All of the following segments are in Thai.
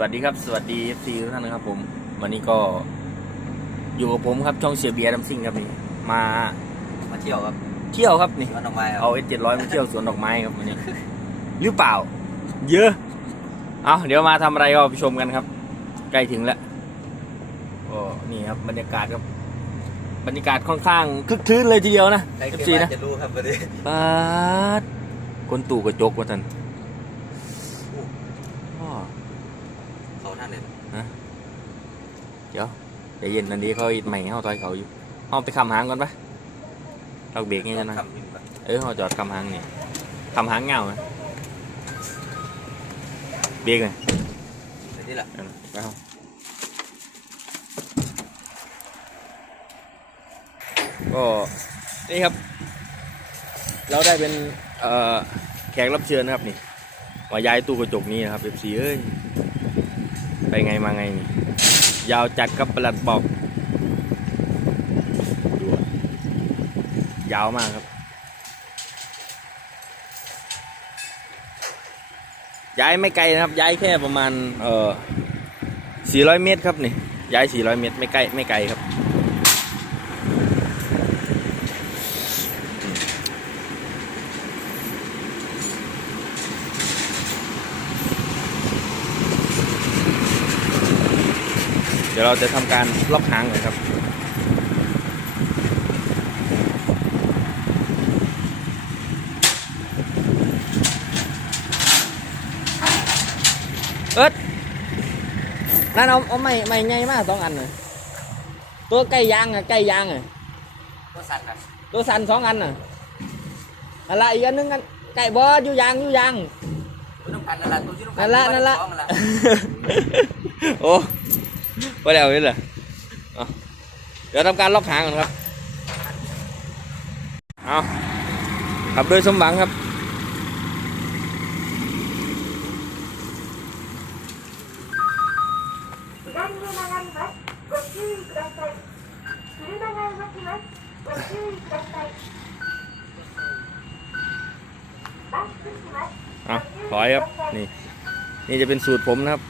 วัสดีครับ สวัสดีซีทุกท่านนะครับผม วันนี้ก็อยู่กับผมครับช่องเชียร์เบียร์ดัมซิงครับนี่มามาเที่ยวครับเที่ยวครับนี่สวนดอกไม้ครับเอาเอเจ็ดร้อยมาเที่ยวสวนดอกไม้ครับวันนี้หรือเปล่า เยอะเอาเดี๋ยวมาทำอะไรก็ไปชมกันครับ ใกล้ถึงแล้วโอ้นี่ครับบรรยากาศครับบรรยากาศค่อนข้างคึกคืนเลยทีเดียวนะใครเอฟขึ้นซีมานะจะรู้ครับวันนี้ปาดคนตู่กระจกว่าท่านอ้อ เขาท่านเลย เดี๋ยวใจเย็นนันดีเขาอีกใหม่เขาต่อยเขาอยู่เขาไปคำหางก่อนปะเราเบรกนี่กันนะคำพิมพ์ก่อนเออเขาจอดคำหางนี่คำหางเงาไหมเบรกเลยเดี๋ยวนี่แหละเอาไปเอาก็นี่ครับ เราได้เป็นเอ่อแขกรับเชิญนะครับนี่มาย้ายตู้กระจกนี้นะครับเอฟซีเอ้ยไปไงมาไงนี่ ยาวจัดกับประหลัดบอกดูยาวมากครับ ย้ายไม่ไกลนะครับ ย้ายแค่ประมาณ เอ่อ400 เมตรครับนี่ ย้าย 400 เมตรไม่ไกลไม่ไกลครับ ดี๋ยวเราจะทำการล็อกหางก่อนครับเอิดนั่นเอาเอาไม่ไม่ใหญ่มากสองอันเลยตัวไก่ยางอะไก่ยางอะก็สั่นครับตัวสันสองอันอะอะไรอีกอันนึงกันไก่บออยู่ยางอยู่ยางตัวน้ำกันนั่นแหละตัวที่น้ำกันั่นละนั่นละตัวที่สอ ไม่ได้เอาเลยเดี๋ยวทำการล็อกหางก่อนครับ เอาขับด้วยสมหวังครับอะถอยครับ นี่ นี่จะเป็นสูตรผมนะครับ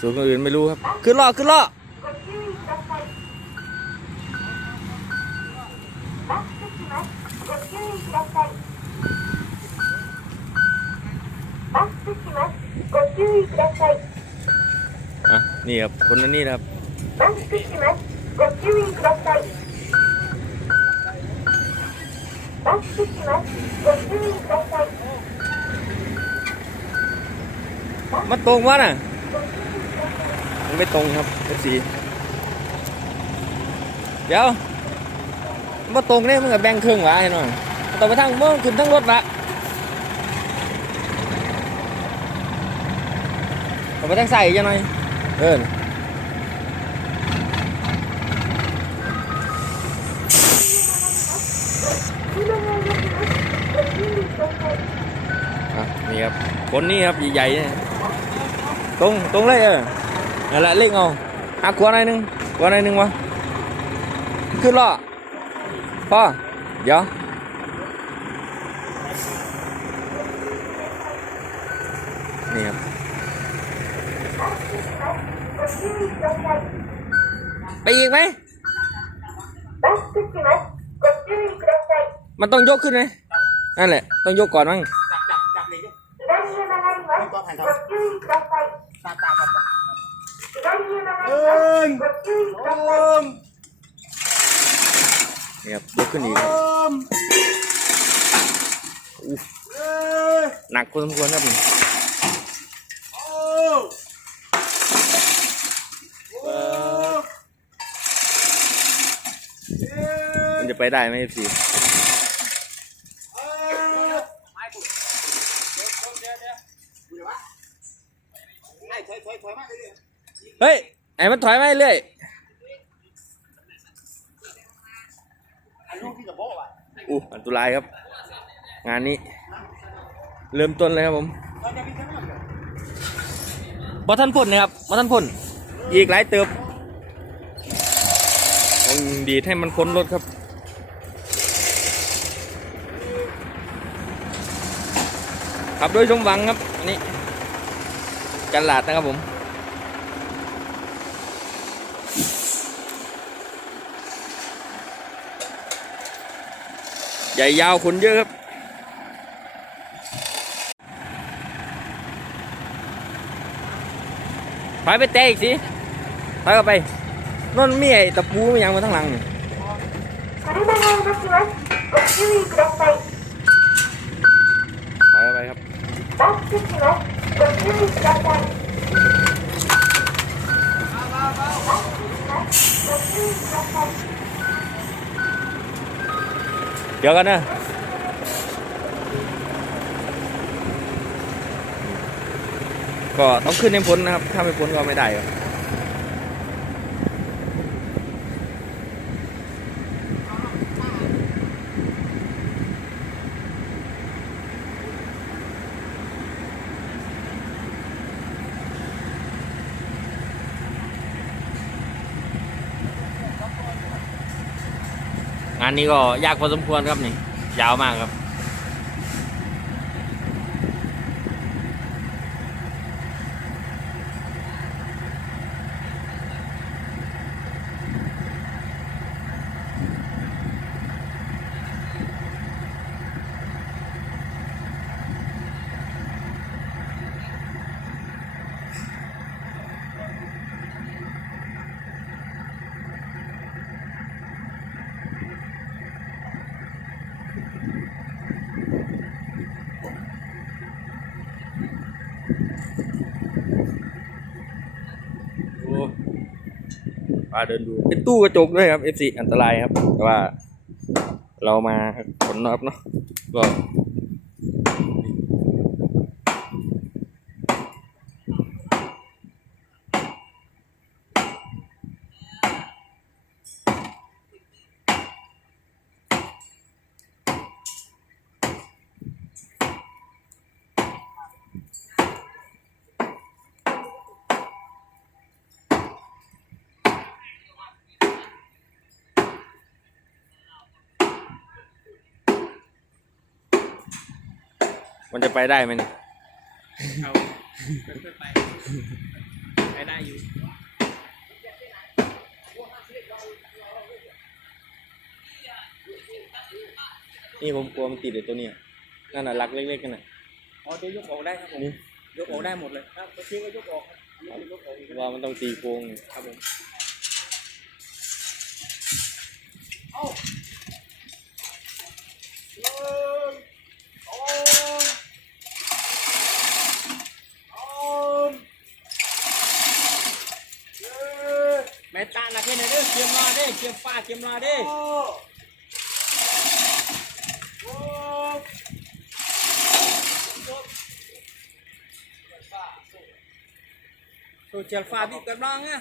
สูงกว่อื่นไม่รู้ครับ ขึ้นล่อขึ้นล่อนี่ครับ คนนั้นนี่ครับมัาตรงวะน่ะ ไม่ตรงครับ F4 เดี๋ยวมันตรงเนี่ยมันกับแบ่งครึ่งวะเห็นไหมมันต้อไปทางม่วงขึ้นทั้งรถวะต้อไปทางใส่ยังไงเออนี่ครับคนนี้ครับใหญ่ๆตรงตรงเลยเออ ดี๋ยวละเล่งเอาหากลัวหน่อยนึงกลัวหน่อยนึงวะขึ้นล่อพ่อเดี๋ยวนี่ครับไปอีกไหมมันต้องยกขึ้นไหมนั่นแหละ ต้องยกก่อนมั้ง นึ่มสองนี่ครับยกขึ้นอีกครับอู้หนักพอสมควรครับผมมันจะไปได้ไหมพี่เฮ้ย ไอ้มันถอยมาเรื่อยอู้อันตรายครับ งานนี้ เริ่มต้นเลยครับผมบอทันพ่นนะครับบอทันพ่นอีกหลายเติบต้องดีดให้มันพ้นรถครับขับโดยสมหวังครับอันนี้กันหลาดนะครับผม ใหญ่ยาวขนเยอะครับ ไปไปเตะอีกสิ ไปก็ไปนั่นมีไอ้ตะปูมันยังมาทั้งหลังนี่ 車が動きます。ご注意ください。 ไปก็ไปครับ バックし ดี๋ยวกันนะก็ต้องขึ้นในพ้นนะครับ ถ้าไม่พ้นก็ไม่ได้ครับ งานนี้ก็ยากพอสมควรครับนี่ ยาวมากครับ โอ้ ปลาเดินดู เป็นตู้กระจกด้วยครับ FC อันตรายครับ แต่ว่าเรามาขนนะครับเนาะก็ มันจะไปได้ไหมเนี่ยเอาค่อยๆไปไปได้อยู่นี่ผมกลัวมันติดไอ้ตัวเนี้ยนั่นน่ะรักเล็กๆกันน่ะอ๋อตัวยกออกได้ครับผมนี่ยกออกได้หมดเลยครับตัวจริงก็ยกออกครับอันนี้ยกออกอีกว่ามันต้องตีโค้งครับผม แม่ตาหนักแค่ไหนเด้อเกียมมาเด้อเกียมฟ้าเกียมมาเด้อตัวเจลฟ้าบิ๊กกันบ้างอะ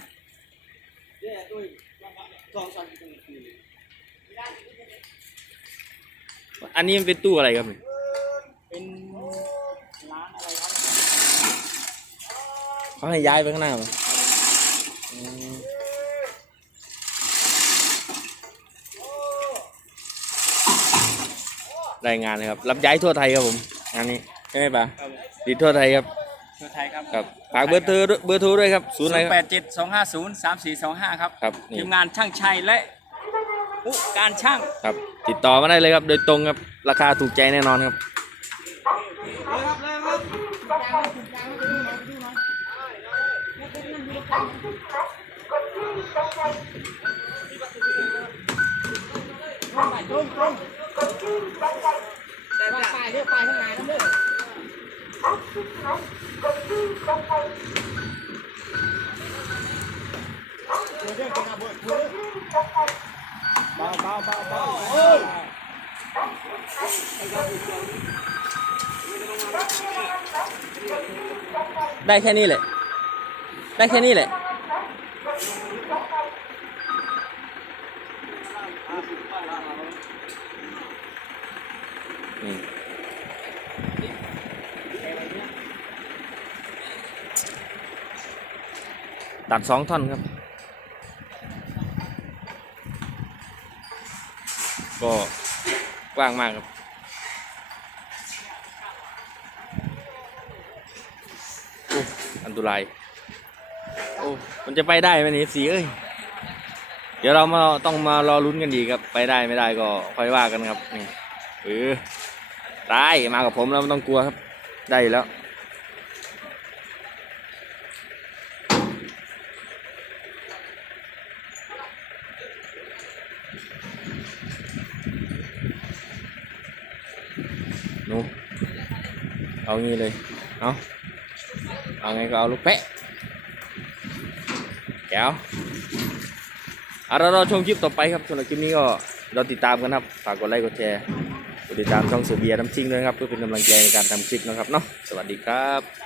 อันนี้มันเป็นตู้อะไรครับเนี่ยเป็นร้านอะไรครับเขาให้ย้ายไปข้างหน้ามั้ย รายงานเลยครับ รับย้ายทั่วไทยครับผมงานนี้ใช่ไหมปะครับดีทั่วไทยครับตัวไทยครับครับฝากเบอร์โทรด้วยเบอร์โทรด้วยครับศูนย์อะไรคแปรับดเจ็ดสองห้าศูนย์สามสี่สองห้าครับครับนี่ ทีมงานช่างชัยและผู้การช่าง ครับติดต่อมาได้เลยครับโดยตรงครับราคาถูกใจแน่นอนครับ ได้แค่นี้แหละ ได้แค่นี้แหละ ตัดสองท่อนครับ ก็กว้างมากครับอ้อันตรายโอ้มันจะไปได้ไหมนี่สีเอ้ยเดี๋ยวเรามาต้องมารอลุ้นกันดีครับ ไปได้ไม่ได้ก็ค่อยว่ากันครับนี่เออได้มากับผมแล้วไม่ต้องกลัวครับ ได้แล้ว นูเอางี้เลย เอาเอาไงก็เอาลูกแปะแก้วเอาเราเราชมคลิปต่อไปครับสำหรับคลิปนี้ก็เราติดตามกันครับฝากกดไลค์กดแชร์กดติดตามช่องเสือเบียร์น้ำจิ้งด้วยครับเพื่อเป็นกำลังใจในการทำคลิปนะครับเนาะสวัสดีครับ